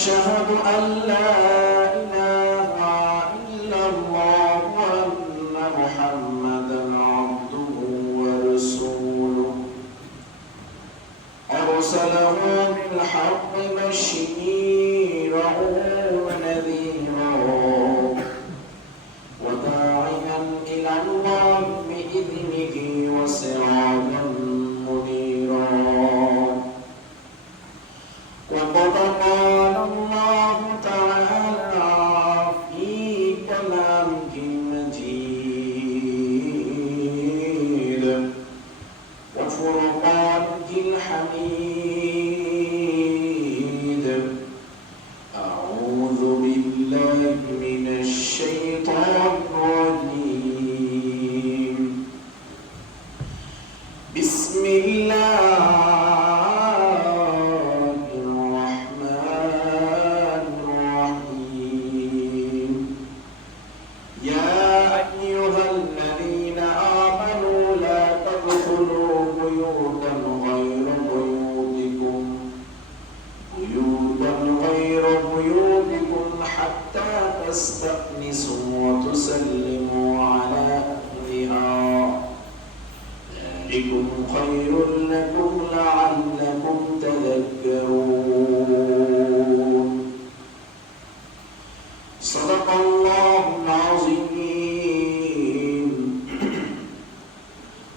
أشهد أن لا إله إلا الله وأن محمدا عبده ورسوله أرسله بالحق بشيرا ونذيرا وداعيا إلى الله بإذنه وسراجا منيرا وقد قال الله تعالى في كلامه المجيد وفرقانه الحميد أعوذ بالله من الشيطان الرجيم بسم الله الرحمن الرحيم يا أيها الذين آمنوا لا تدخلوا بيوتا غير بيوتكم حتى تستأنسوا وتسلموا على أهلها ذلكم خير لكم لعلكم تذكرون صدق الله العظيم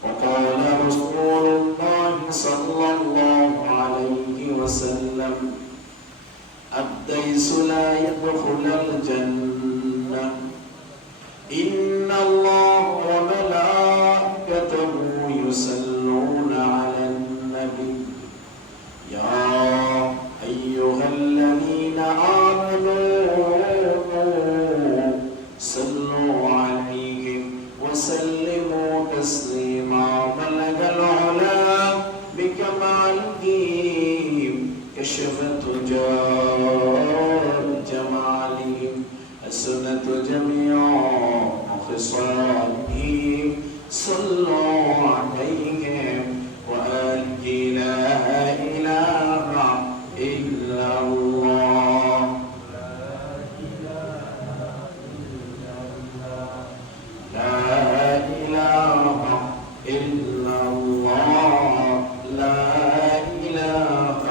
وقال رسول الله صلى الله عليه وسلم الديس لا يدخل الجنة إن الله وملائكته يصلون على النبي يا أيها الذين آمنوا صلوا عليه وسلموا تسليما بلغ العلا بكماله كشف التجار جماله السنة جميع خصاله صلوا عليه وآله لا إله إلا الله لا إله إلا الله لا إله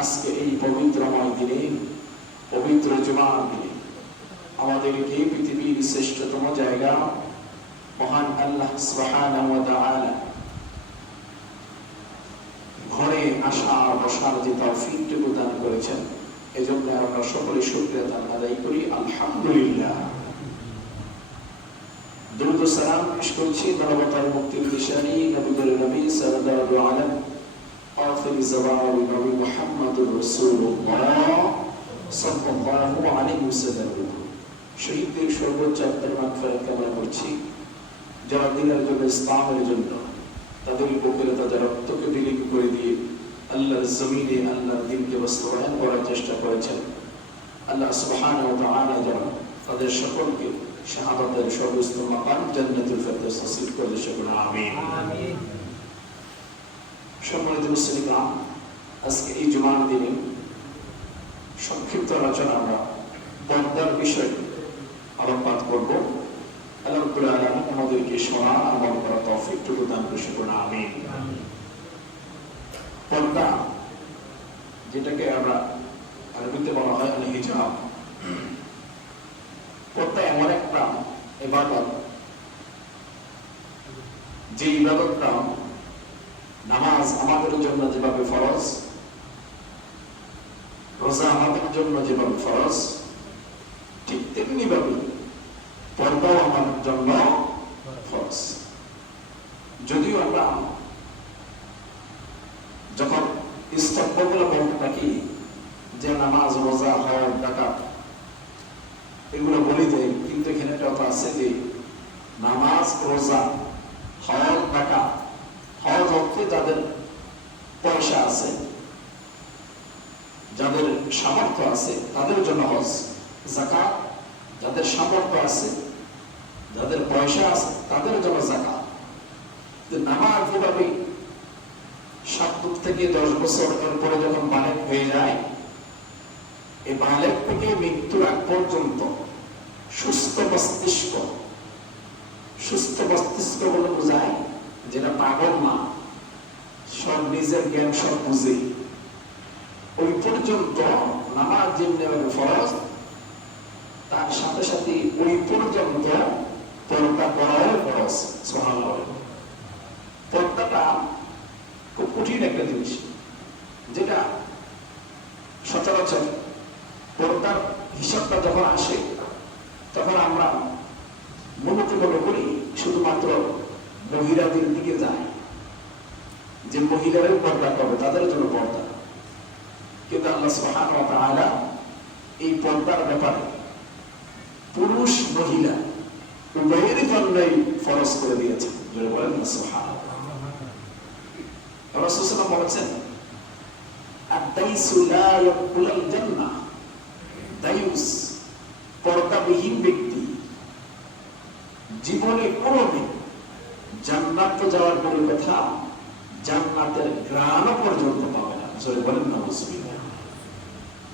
আজকে এই পবিত্রময় দিনে পবিত্র জুমার দিনে আমাদেরকে পৃথিবীর শ্রেষ্ঠতম জায়গা মহান আল্লাহ সুবহানাহু ওয়া তাআলা ঘরে আসা বসার যে তৌফিকটুকু দান করেছেন এজন্য আমরা সকলে শুকরিয়া আদায় করি আলহামদুলিল্লাহ। দুরূদ ও সালাম পেশ করছি মানবতার মুক্তির দিশারি নবীদের নবী সাল্লাল্লাহু আলাইহি آخر زمان نبي محمد رسول الله صلى الله عليه وسلم শহীদদের সর্বোচ্চ আত্মার মাগফিরাত কামনা করছি যারা দিনের জন্য ইসলামের জন্য তাদের বুকের তাদের রক্তকে বিলীন করে দিয়ে আল্লাহর জমিনে আল্লাহর দ্বীনকে বাস্তবায়ন করার চেষ্টা করেছেন। আল্লাহ সুবহানাহু ওয়া তাআলা যেন তাদের সকলকে শাহাদাতের সর্বোচ্চ মাকাম জান্নাতুল ফেরদৌস নসিব করে সকলে আমিন আমিন। সম্মানিত মুসলিমগণ, আজকে এই জুমার দিনে সংক্ষিপ্ত আলোচনা আমরা পর্দার বিষয়ে আলোকপাত করব। আল্লাহ রাব্বুল আলামিন আমাদেরকে শোনা আমল করার তৌফিক দান করুন সকলে আমিন। পর্দা যেটাকে আমরা আরবিতে বলা হয় আল হিজাব, পর্দা এমন একটা ইবাদত যে ইবাদতটা নামাজ আমাদের জন্য যেভাবে ফরজ, রোজা আমাদের জন্য যেভাবে ফরজ, ঠিক তেমনি ভাবে পর্দাও আমাদের জন্য ফরজ। যদিও আমরা যখন স্তব্ধগুলো বলতে থাকি যে নামাজ, রোজা, হজ, যাকাত এগুলো বলি দেয়, কিন্তু এখানে একটা কথা আছে যে নামাজ, রোজা, হজ, যাকাত, হজ অর্থে যাদের পয়সা আছে, যাদের সামর্থ্য আছে তাদের জন্য হজ, যাকাত যাদের সামর্থ্য আছে, যাদের পয়সা আছে তাদের জন্য যাকাত। নামাজ যেভাবে 7 থেকে 10 বছর পরে যখন বালেগ হয়ে যায়, এই বালেগ থেকে মৃত্যুর আগ পর্যন্ত সুস্থ মস্তিষ্ক, সুস্থ মস্তিষ্ক বলে বোঝায় যেটা পাগল না, সব নিজের জ্ঞান সব বুঝে, ওই পর্যন্ত নামাজ যেমনি ফরজ, তার সাথে সাথে ওই পর্যন্ত পর্দা করাও ফরজ। সুবহানাল্লাহ। পর্দাটা খুব কঠিন একটা জিনিস, যেটা সচরাচর পর্দার হিসাবটা যখন আসে তখন আমরা মনে করি শুধুমাত্র মহিলাদের দিকে যায়, যে মহিলারাও পর্দা করবে, তাদের জন্য পর্দা। কিন্তু আল্লাহ সুবহানাহু ওয়া তাআলা এই পর্দার ব্যাপারে পুরুষ মহিলা উভয়ের জন্যই ফরজ করে দিয়েছেন। যারা বলেন না সুবহানাল্লাহ। রাসূল সাল্লাল্লাহু আলাইহি ওয়াসাল্লাম বলেছেন, আদ-দাইসু লা ইয়াদখুলুল জান্নাহ, দায়ুস পর্দাবিহীন ব্যক্তি জীবনে কোনোদিন জান্নাত যাওয়ার কোনো কথা, জান্নাতের ঘ্রাণ পর্যন্ত পাবে না। যারা বলেন না নাউযুবিল্লাহ।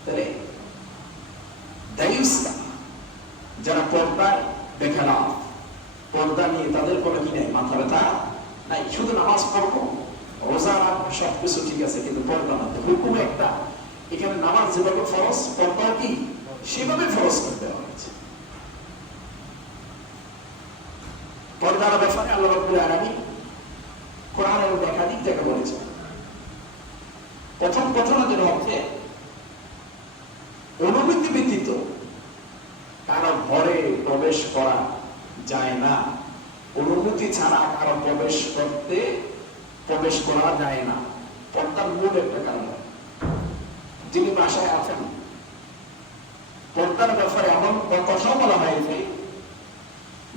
তাহলে দায়ুস যারা পর্দা বেখানা, পর্দা নিয়ে তাদের কোনো কি নাই, মাথা ব্যথা নাই, শুধু নামাজ পড়বো, রোজা রাখবো, সবকিছু ঠিক আছে, কিন্তু পর্দা না। হুকুম একটা, এখানে নামাজ যেভাবে ফরজ, পর্দাও কি সেভাবে ফরজ করতে হয়েছে। পর্দার ব্যাপারে আল্লাহ রাব্বুল আলামিন কোরআনের একাধিক জায়গা বলেছেন। প্রথম ঘটনা যেটা হচ্ছে, অনুমতি ব্যতীত কারো ঘরে প্রবেশ করা যায় না, অনুমতি ছাড়া কারো প্রবেশ করা যায় না। পর্দার মূল একটা কারণ, যিনি বাসায় আছেন, পর্দার ব্যাপারে এমন কথাও বলা হয়েছে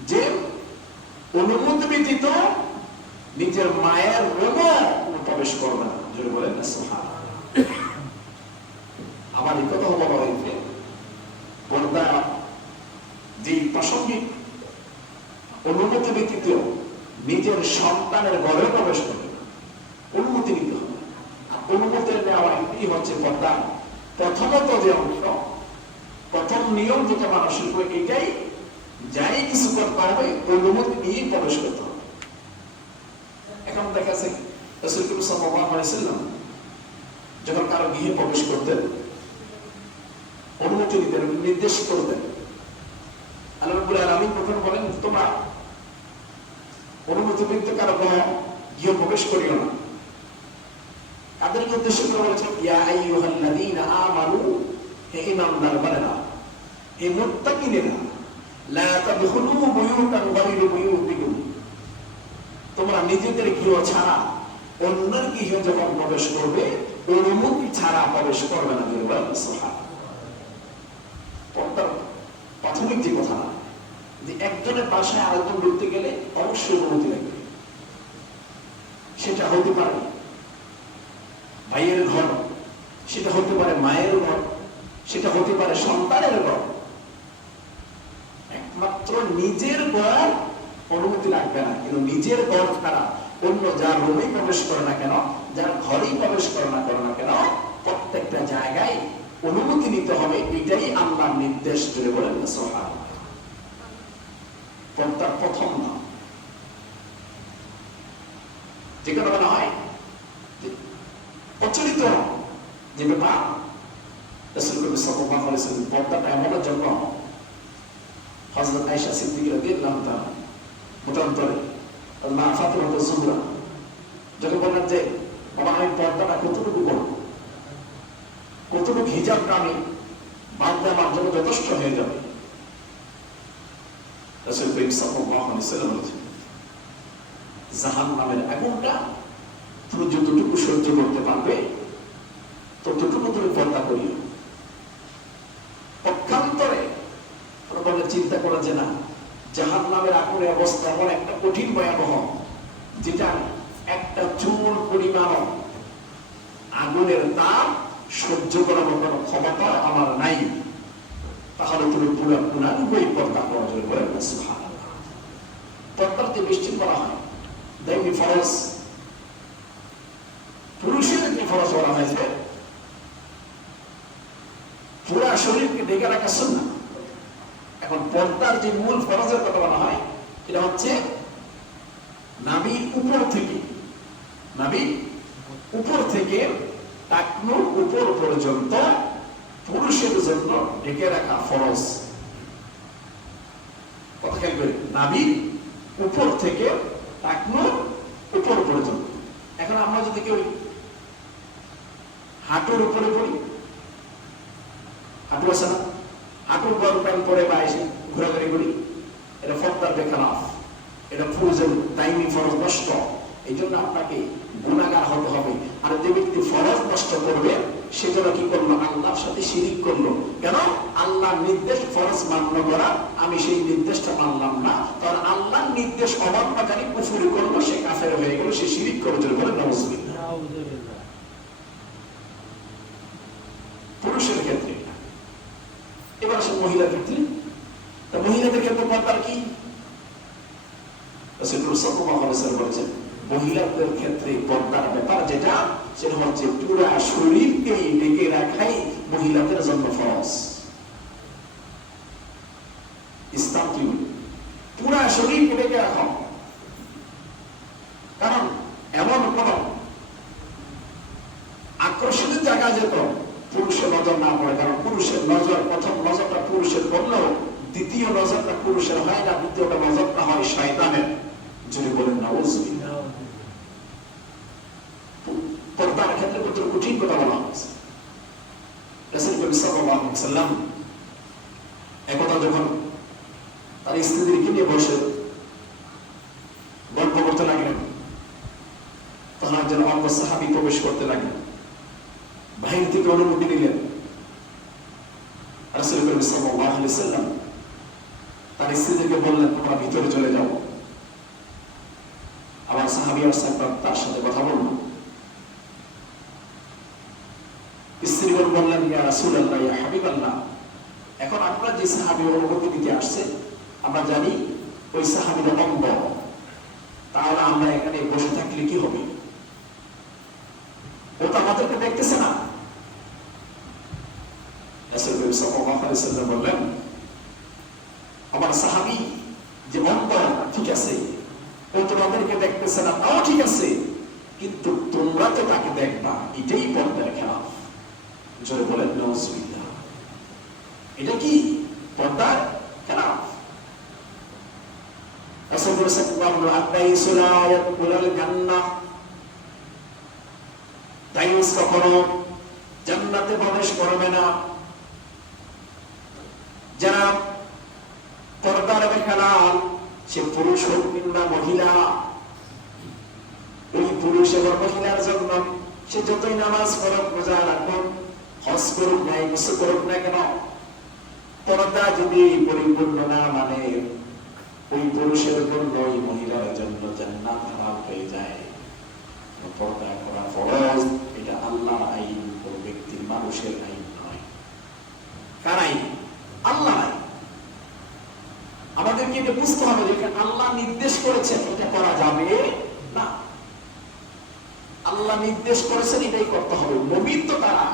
যে অনুমতি ব্যতীত নিজের মায়ের রুমে প্রবেশ করবে না। যদি বলেন না সুবহানাল্লাহ। আমার এই কথা বলা হয়েছে, পর্দা যে প্রাসঙ্গিক অনুমতি ব্যতীত নিজের সন্তানের ঘরে প্রবেশ করবে না, অনুমতি নিতে হবে। অনুমতি নেওয়া এটি হচ্ছে পর্দা প্রথমত যে অংশ, প্রথম নিয়ম যেটা মানুষের উপর, এটাই যাই কিছু করতে হবে অনুমতি নিয়েই প্রবেশ করতে হবে। এখন দেখা যায় রাসূল সাল্লাল্লাহু আলাইহি ওয়াসাল্লাম যখন কারো গৃহে প্রবেশ করতেন, অনুমতি দিতেন, নির্দেশ করতেন। আল্লাহ রাব্বুল আলামিন তখন বলেন, তোমরা অনুমতি ব্যতীত কারো গৃহে প্রবেশ করিও না। তাদেরকে উদ্দেশ্য করে বলেছেন, ইয়া আইয়ুহাল্লাযীনা আমানু, হে ঈমানদার বান্দারা, হে মুত্তাকিনেরা, লা তাদখুলু বুয়ুতান গায়রা বুয়ুতিকুম, তোমরা নিজেদের গৃহ ছাড়া অন্যের গৃহে যখন প্রবেশ করবে অনুমতি ছাড়া প্রবেশ করবে না। পর্দার প্রাথমিক যে কথা, যে একজনের বাসায় আরেকজন ঢুকতে গেলে অবশ্যই অনুমতি লাগবে। সেটা হতে পারে ভাইয়ের ঘর, সেটা হতে পারে মায়ের ঘর, সেটা হতে পারে সন্তানের ঘর। একমাত্র নিজের ঘর অনুমতি লাগবে না, কিন্তু নিজের ঘর ছাড়া অন্য যার রুমে প্রবেশ করে না কেন, যার ঘরেই প্রবেশ করে না কেন, প্রত্যেকটা জায়গায় অনুমতি নিতে হবে। এটাই আল্লাহর নির্দেশ। জুড়ে বলেন সুবহানাল্লাহ। পর্দার প্রথম নাম যে কথা বলা হয়, প্রচলিত যে ব্যাপার, রাসূল সাল্লাল্লাহু আলাইহি ওয়াসাল্লাম পর্দাটা এমনের জন্য হযরত আয়েশা সিদ্দিকা রাদিয়াল্লাহু তাআলা মতান্তরে মা ফাতিমা যুহরা, যখন বললেন যে বাবা আমি পর্দাটা কতটুকু বড়, কতটুকু হিজাবটা আমি বাঁধতে আমার জন্য যথেষ্ট হয়ে যাবে। রাসূল করিম সাল্লাল্লাহু আলাইহি ওয়াসাল্লাম বলেছেন, জাহান্নামের আগুনটা তুমি যতটুকু সহ্য করতে পারবে ততটুকু তুমি পর্দা করিও। পক্ষান্তরে কোনোভাবে চিন্তা করা যে না, জাহান্নামের আগুনের অবস্থা এমন একটা কঠিন ভয়াবহ, যেটা একটা চুল পরিমাণ আগুনের তাপ সহ্য করার মতো ক্ষমতা আমার নাই, তাহলে তুমি পুরো পুরাণই পর্দা করা যাবে বলে না। সুবহানাল্লাহ। পর্দার যে নিশ্চিত করা হয় দায়ী ফরজ, পুরুষের যে ফরজ করা হয়েছে পুরা শরীরকে ঢেকে রাখা সুন্নাহ। এখন পর্দার যে মূল ফরজের কথা বলা হয় এটা হচ্ছে নাভির উপর থেকে টাকনুর উপর পর্যন্ত পুরুষের জন্য ঢেকে রাখা ফরজ। কথা খেয়াল করে, নাভির উপর থেকে টাকনুর উপর পর্যন্ত। এখন আমরা যদি কেউ হাঁটুর উপরে পড়ি, হাঁটু আছে না, হাঁটুর পর প্যান্ট পরে বা এসে ঘোরাঘুরি করি, এটা ফর্দার বেখালাফ, এটা ফুরুজের দাইমি ফরজ নষ্ট। এই জন্য আপনাকে গুনাহগার হতে হবে। আর যে ব্যক্তি ফরজ নষ্ট করবে সে যেন কি করলো, আল্লাহর সাথে শিরিক করলো। কেন? আল্লাহর নির্দেশ ফরজ মান্য করা, আমি সেই নির্দেশটা মানলাম না, তার আল্লাহর নির্দেশ অমান্যকারী কুফরি করলো, সে কাফের হয়ে গেল, সে শিরিক করেছে বলে নাউজুবিল্লাহ। পুরুষের ক্ষেত্রে। এবার আসে মহিলার ক্ষেত্রে। তা মহিলাদের ক্ষেত্রে পর্দার কি? রাসূলুল্লাহ সাল্লাল্লাহু আলাইহি ওয়াসাল্লাম বলেছেন, মহিলাদের ক্ষেত্রে পর্দার ব্যাপার যেটা, সেটা হচ্ছে পুরা শরীরকে ঢেকে রাখাই মহিলাদের জন্য ফরজ। ইসলাম কি পুরা শরীরকে ঢেকে রাখা, কারণ এমন কোন আকর্ষণের জায়গা যেত পুরুষের নজর না পড়ে। কারণ পুরুষের নজর, প্রথম নজরটা পুরুষের পড়লেও দ্বিতীয় নজরটা পুরুষের হয় না, দ্বিতীয়টা নজরটা হয় শয়তানের। যদি বলেন নাউজুবিল্লাহ। পর্দার ক্ষেত্রে কত কঠিন কথা বলা হয়েছে। রাসূল সাল্লাল্লাহু আলাইহি ওয়াসাল্লাম একদা যখন তার স্ত্রীদেরকে নিয়ে বসে গল্প করতে লাগলেন, তখন একজন অজ্ঞ সাহাবী প্রবেশ করতে লাগলেন। বাহির থেকে অনুমতি নিলেন। রাসূল সাল্লাল্লাহু আলাইহি ওয়াসাল্লাম তার স্ত্রীদেরকে বললেন, তোমরা ভিতরে চলে যাও। আবার সাহাবী আর সাহাবাত তার সাথে কথা বলল। স্ত্রীগণ বললেন, ইয়া রাসূলুল্লাহ, ইয়া হাবিবাল্লাহ, এখন আপনারা যে সাহাবী অনুমতি দিতে আসছে, আমরা জানি ওই সাহাবীরা অন্ধ, তাহলে আমরা এখানে বসে থাকলে কি হবে? ও তো আমাদেরকে দেখতেছে না। রাসূল সাল্লাল্লাহু আলাইহি ওয়াসাল্লাম বললেন, আমার সাহাবী যে অন্ধ, ঠিক আছে, ও তোমাদেরকে দেখতেছে না, তাও ঠিক আছে, কিন্তু তোমরা তো তাকে দেখবা, এটাই পর্দার খেলাফ। জোরে বলেন নাউজুবিল্লাহ। এটা কি পর্দার খেলাফ? রাসূল সাল্লাল্লাহু আলাইহি ওয়াসাল্লাম জান্নাহ, দায়ুস কখনো জান্নাতে প্রবেশ করবে না। যারা পর্দার বেখালাল, সে পুরুষ হোক কিংবা মহিলা, ওই পুরুষ এবং মহিলার জন্য সে যতই নামাজ পড়ুক, রোজা রাখুক, হজ করুক না, কিছু করুক না কেন, পর্দা যদি পরিপূর্ণ না মানে ওই পুরুষের জন্য ওই মহিলার জন্য জান্নাত হারাম হয়ে যায়। পর্দা করা ফরজ, এটা আল্লাহর আইন, কোন ব্যক্তির মানুষের আইন নয়। কার আইন? আল্লাহর আইন। আমাদেরকে এটা বুঝতে হবে যে আল্লাহ নির্দেশ করেছেন, এটা করা যাবে না। আল্লাহ নির্দেশ করেছেন, এটাই করতে হবে। নবী তো তারা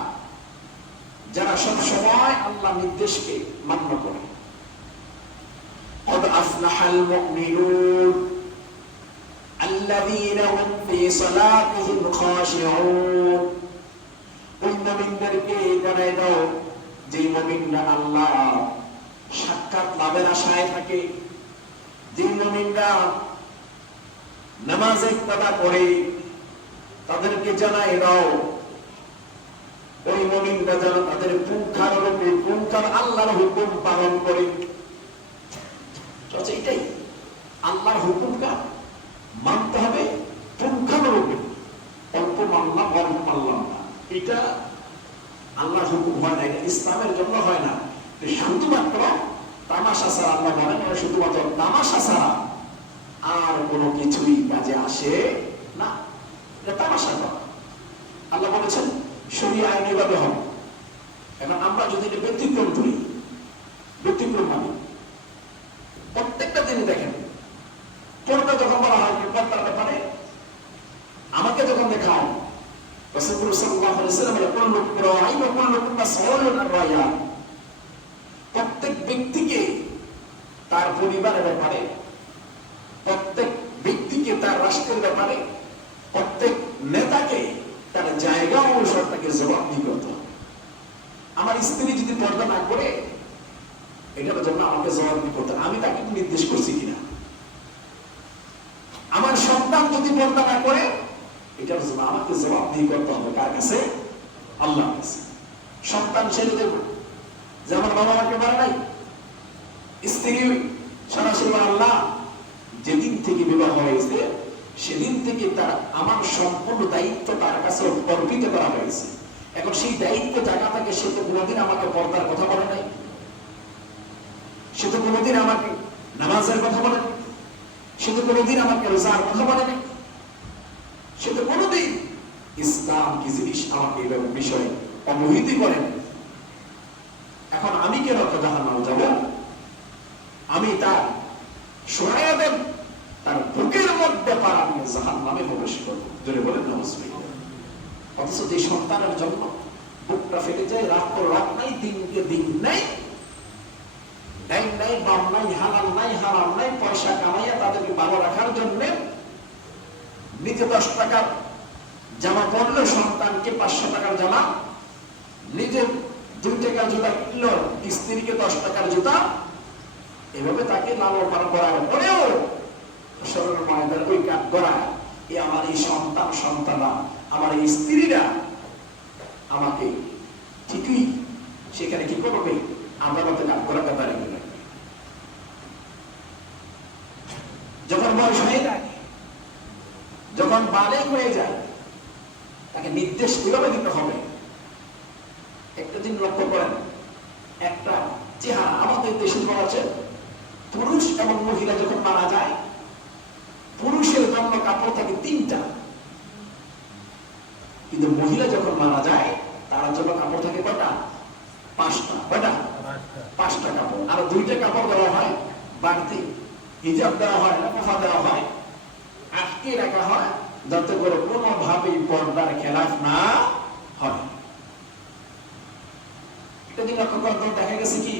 যারা সব সময় আল্লাহ নির্দেশকে মান্য করে। قد أفلح المؤمنون الذين هم في صلاتهم خاشعون। ওই মুমিনদেরকে জানাই দাও যে মুমিনরা আল্লাহ সাক্ষাৎ লাভের আশায় থাকে, যে মুমিনরা নামাজে ইক্তাদা করে, তাদেরকে জানাই দাও ওই মুমিনরা যেন তাদের পুঙ্খানুরূপে আল্লাহর হুকুম পালন করে। এটাই আল্লাহর হুকুমটা মানতে হবে পুঙ্খানুরূপে। অল্প মানলাম অল্প মানলাম না, এটা আল্লাহর হুকুম হয় না, এটা ইসলামের জন্য হয় না। শুধুমাত্র তামাশা ছাড়া, আল্লাহ বলেন শুধুমাত্র তামাশা ছাড়া আর কোনো কিছুই কাজে আসে না। এটা তামাশা করা। আল্লাহ বলেছেন শরীয়ত আইন এভাবে হবে। এখন আমরা যদি এটা ব্যতিক্রম করি, ব্যতিক্রম মানি, প্রত্যেকটা দিনই দেখেন পর্দা যখন বলা হয় পর্দার ব্যাপারে আমাকে যখন দেখা হয় রাসূলুল্লাহ সাল্লাল্লাহু আলাইহি ওয়াসাল্লাম বলেন কুল্লুকুম রাঈন ওয়া কুল্লুকুম মাসউলুন আন রাইয়া। প্রত্যেক ব্যক্তিকে তার পরিবারের ব্যাপারে, প্রত্যেক ব্যক্তিকে তার রাষ্ট্রের ব্যাপারে, প্রত্যেক নেতাকে তার জায়গা অনুসার তাকে জবাবদিহি করতে হবে। আমার স্ত্রী যদি পর্দা না করে এটার জন্য আমাকে জবাবদিহি করতে হবে, আমি তাকে নির্দেশ করছি কিনা। আমার সন্তান যদি পর্দা না করে এটার জন্য আমাকে জবাবদিহি করতে হবে কার কাছে? আল্লাহর কাছে। সন্তান ছেড়ে দেব যে আমার বাবা আমাকে মারে নাই, স্ত্রী সরাসরি আল্লাহ যেদিন থেকে বিবাহ হয়েছে সেদিন থেকে তার আমার সম্পূর্ণ দায়িত্ব তার কাছে অর্পিত করা হয়েছে। এখন সেই দায়িত্ব জায়গা থেকে সে তো কোনোদিন আমাকে পর্দার কথা বলে নাই, সে তো কোনোদিন আমাকে নামাজের কথা বলে নাই, সে তো কোনোদিন আমাকে রোজার কথা বলে নাই, সে তো কোনোদিন ইসলাম কি জিনিস আমাকে এই বিষয়ে অবহিত করেন। এখন আমি কেন জাহান্নামে যাব? আমি তার সহায়তা তার বুকের মধ্যে পাড়া নিয়ে জাহান্নামে প্রবেশ করব। জোরে বলেন নাউজুবিল্লাহ। অথচ যে সন্তানের জন্য বুকটা ফেটে যায়, রাত তো রাত নাই, দিনকে দিন নাই, ডাইন নাই, বাম নাই, হালাল নাই, হারাম নাই, পয়সা কামাইয়া তাদেরকে ভালো রাখার জন্য নিজে 10 টাকার জামা পরলো, সন্তানকে 500 টাকার জামা, নিজে 2 টাকার জুতা কিনলো, স্ত্রীকে 10 টাকার জুতা, এভাবে তাকে লালন পালন করার পরেও সরল মায়েদের ওই কাজ করা, আমার এই সন্তানরা, আমার এই স্ত্রীরা আমাকে ঠিকই সেখানে কি করবে? আমরা মতো কাজ করাতে পারি। যখন বয়স হয়ে যায়, যখন বালেগ হয়ে যায়, তাকে নির্দেশ কিভাবে দিতে হবে? একটা দিন লক্ষ্য করেন, একটা চেহারা আমাদের দেশে বলা আছে পুরুষ এবং মহিলা যখন মারা যায়, পুরুষের জন্য কাপড় থাকে 3টা, কিন্তু মহিলা যখন মারা যায় তার জন্য কাপড় থাকে কয়টা? 5টা। কয়টা? 5টা কাপড়। আর 2টা কাপড় দেওয়া হয় বাড়তি, হিজাব দেওয়া হয়, নাফা দেওয়া হয়, আটকে রাখা হয়, যাতে করে কোনোভাবেই পর্দার খেলাফ না হয়। একটা দিন লক্ষ্য করতে দেখা গেছে কি,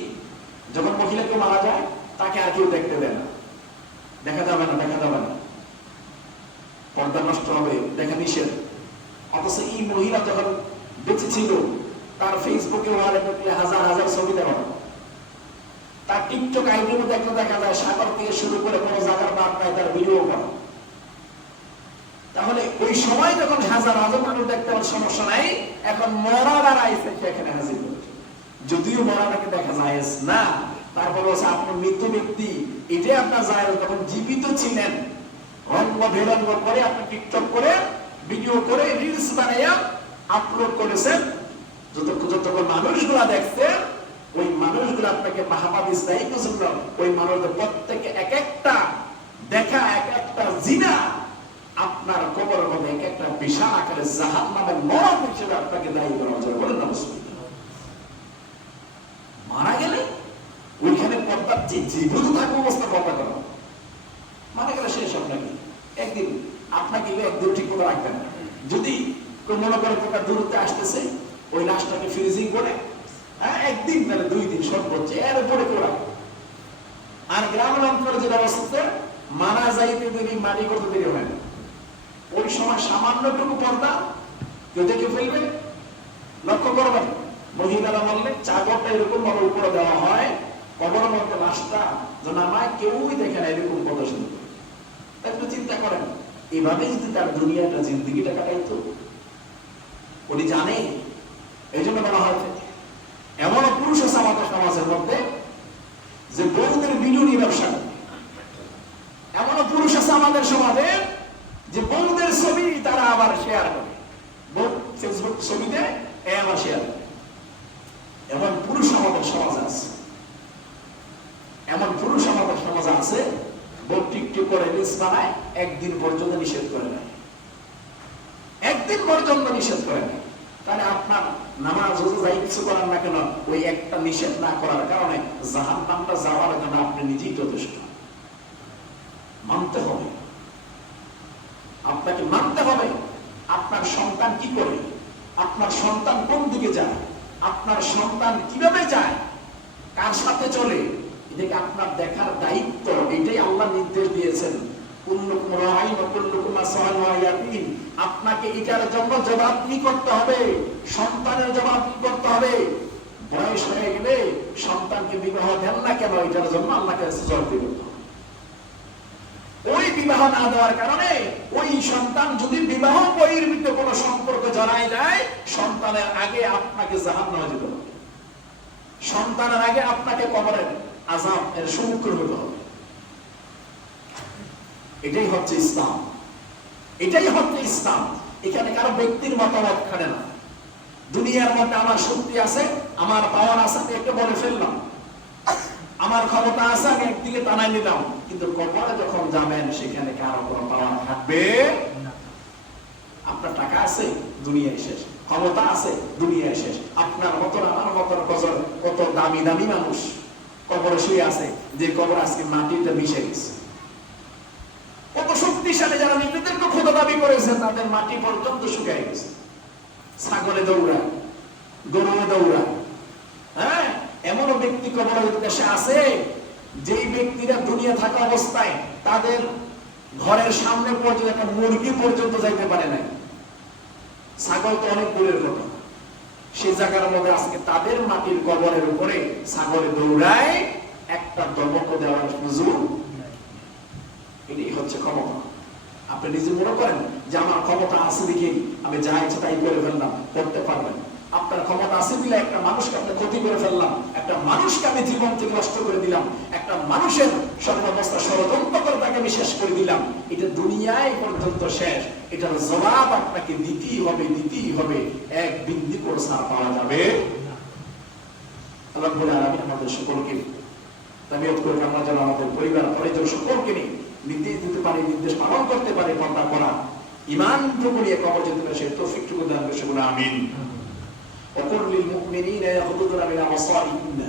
যখন মহিলাকে মারা যায় তাকে আর কেউ দেখতে দেয় না, দেখা যাবে না, দেখা যাবে না, পর্দা নষ্ট হবে, দেখা নিষেধ। অথচ এই মহিলা যখন বেঁচে ছিল তার ফেসবুকে হাজার হাজার ছবি দেওয়া, তার টিকটক আইডির মধ্যে একটা দেখা যায় সাগর থেকে শুরু করে কোনো জায়গার বাদ নাই, তার ভিডিও করা। তাহলে ওই সময় যখন হাজার হাজার মানুষ দেখতে পাওয়ার সমস্যা নাই, এখন মরার আইসে সেখানে হাজির করেছে, যদিও মরাটাকে দেখা যায় না। তারপর হচ্ছে আপনার মৃত ব্যক্তি, এটাই আপনার যায় যখন জীবিত ছিলেন, রঙ্গ বেরঙ্গ করে আপনি টিকটক করে ভিডিও করে রিলস বানাইয়া আপলোড করেছেন, যতক্ষণ মানুষগুলা দেখছে ওই মানুষগুলো আপনাকে মাহাবাদিস দায়িত্ব ছিল, ওই মানুষদের প্রত্যেকে এক একটা দেখা, এক একটা জিনা আপনার কবরের মধ্যে এক একটা বিশাল আকারে জাহান্নামের নরক হিসেবে আপনাকে দায়ী করা হচ্ছে। বলেন না, মারা গেলে ওইখানে পর্দার জীবিত থাকা অবস্থা পর্দা করা, মারা গেলে শেষ। আপনাকে একদিন আপনাকে একদিন ঠিক করে রাখবেন। যদি মনে করে একটা দূরত্বে আসতেছে, ওই লাশটাকে ফ্রিজিং করে একদিন তাহলে 2 দিন সর্বোচ্চ এর উপরে করা। আর গ্রামের অঞ্চলে যেটা অবস্থা, মারা যাইতে দেরি, মারি করতে দেরি হয় না। ওই সময় সামান্যটুকু পর্দা কেউ দেখে ফেলবে। লক্ষ্য করবেন, মহিলারা বললে চাদরটা এরকম ভাবে উপরে দেওয়া হয়, কবরের মধ্যে লাশটা যেন আমায় কেউই দেখে না, এরকম প্রদর্শন করে। একটু চিন্তা করেন, এভাবে যদি তার দুনিয়াটা জিন্দিগিটা কাটাইতো। উনি জানে এই জন্য বলা হয়েছে এমন পুরুষ আছে আমাদের সমাজের মধ্যে যে বউদের বিনুনি ব্যবসা করে। এমন পুরুষ আছে আমাদের সমাজে যে বউদের ছবি তারা আবার শেয়ার করে, বউ ফেসবুক ছবিতে আবার শেয়ার করে। এমন পুরুষ আমাদের সমাজে আছে, এমন পুরুষ আমাদের সমাজে আছে বউ টিকটিক করে রিলস বানায়, একদিন পর্যন্ত নিষেধ করে না, একদিন পর্যন্ত নিষেধ করে না। তাহলে আপনার নামাজ রোজা যাই কিছু করার না কেন, ওই একটা নিষেধ না করার কারণে জাহান্নামটা যাওয়ার জন্য আপনি নিজেই যথেষ্ট। মানতে হবে, আপনাকে মানতে হবে। আপনার সন্তান কি করে, আপনার সন্তান কোন দিকে যায়, আপনার সন্তান কিভাবে যায়, কার সাথে চলে, এটাকে আপনার দেখার দায়িত্ব। এটাই আল্লাহ নির্দেশ দিয়েছেন, কুল্লুকুম রাঈন ওয়া কুল্লুকুম মাসউলুন আন রাইয়াতিহি। আপনাকে এটার জন্য জবাবদিহি করতে হবে, সন্তানের জবাবদিহি করতে হবে। বয়স হয়ে গেলে সন্তানকে বিবাহ দেন না কেন, এটার জন্য আল্লাহকে জবাবদিহি করতে হবে। ওই বিবাহ না দেওয়ার কারণে ওই সন্তান যদি বিবাহ বহির্ভূত কোনো সম্পর্ক জড়ায় যায়, সন্তানের আগে আপনাকে জাহান্নামে যেতে হবে, সন্তানের আগে আপনাকে কবরের আযাব এর সম্মুখীন হতে হবে। এটাই হচ্ছে ইসলাম, এটাই হচ্ছে ইসলাম। এখানে কারো ব্যক্তির মতামত খাটে না। দুনিয়ার মধ্যে আমার শক্তি আছে, আমার পাওয়ার আছে, আমি একটা বলে ফেললাম, আমার ক্ষমতা আছে, আমি একদিকে টানাই নিলাম, কিন্তু কবরে যখন যাবেন সেখানে কারো কোনো পাওয়ার থাকবে না। আপনার টাকা আছে, দুনিয়ায় শেষ, ক্ষমতা আছে, দুনিয়ায় শেষ। আপনার মতন আমার মতন কত দামি দামি মানুষ কবরে শুয়ে আছে, যে কবর আজকে মাটিতে মিশে গেছে। কত শক্তিশালী যারা নিজেদেরকে খোদা দাবি করেছে, তাদের মাটি পর্যন্ত শুকিয়ে গেছে। ছাগলে দৌড়া, গরুয়ে দৌড়া। হ্যাঁ, এমনও ব্যক্তি কবরের দেশে আছে যেই ব্যক্তিরা দুনিয়া থাকা অবস্থায় তাদের ঘরের সামনে পর্যন্ত একটা মুরগি পর্যন্ত যাইতে পারে না। ছাগল তো অনেক দূরের কথা, সে জায়গার মধ্যে আজকে তাদের মাটির কবরের উপরে ছাগলে দৌড়ায়, একটা দমক দেওয়ার সুযোগ। এটাই হচ্ছে ক্ষমতা। আপনি নিজে মনে করেন যে আমার ক্ষমতা আছে দেখে আমি যা ইচ্ছা তাই করে ফেললাম, করতে পারবেন। আপনার ক্ষমতা আছে বলে একটা মানুষকে আপনি ক্ষতি করে ফেললাম, একটা মানুষকে আমি জীবন থেকে নষ্ট করে দিলাম, একটা মানুষের সর্বাবস্থা ষড়যন্ত্র করে তাকে আমি শেষ করে দিলাম। এটা দুনিয়ায় পর্যন্ত শেষ। এটার জবাব আপনাকে দিতেই হবে, দিতেই হবে। এক বিন্দু করে ছাড় পাওয়া যাবে না। আল্লাহ বলে আমি আমাদের সকলকে তাবিয়ত করে আমরা যেন আমাদের পরিবার পরিজন সকলকে নিয়ে নির্দেশ দিতে পারি, নির্দেশ পালন করতে পারি, পর্দা করা ঈমানটুকু নিয়ে কবর যেতে পারে, সেই তৌফিকটুকু দান করে বলে আমিন। وقل للمؤمنين يغضضن من أبصارهن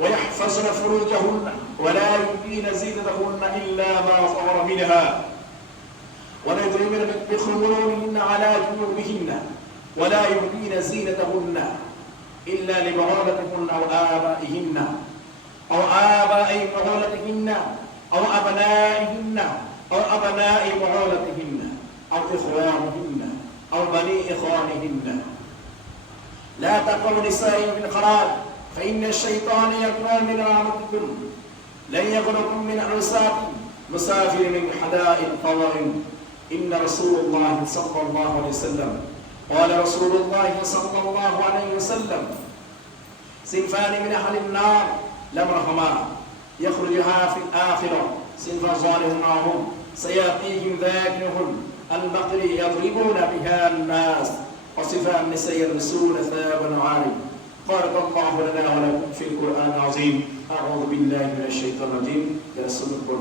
ويحفظن فروجهن ولا يبدين زينتهن إلا ما ظهر منها ولا يضربن بخمرهن على جيوبهن ولا يبدين زينتهن إلا لبعولتهن أو آبائهن أو آباء بعولتهن أو أبنائهن أو أبناء بعولتهن أو إخوانهن أو بني إخوانهن. لا تقربوا النساء بالخراج فإن الشيطان يقول من رحمتكم لن يغركم من عرسات مسافر من حدائق الطوائم. إن رسول الله صلى الله عليه وسلم قال رسول الله صلى الله عليه وسلم صنفان من أهل النار لم رحما يخرجها في الآخرة صنف ظالم معهم سيأتيهم ذاكرهم البقر يضربون بها الناس وصفاء النساء يلبسون ثيابا عالي. بارك الله لنا ولكم في القرآن العظيم. أعوذ بالله من الشيطان الرجيم. يا رسول الله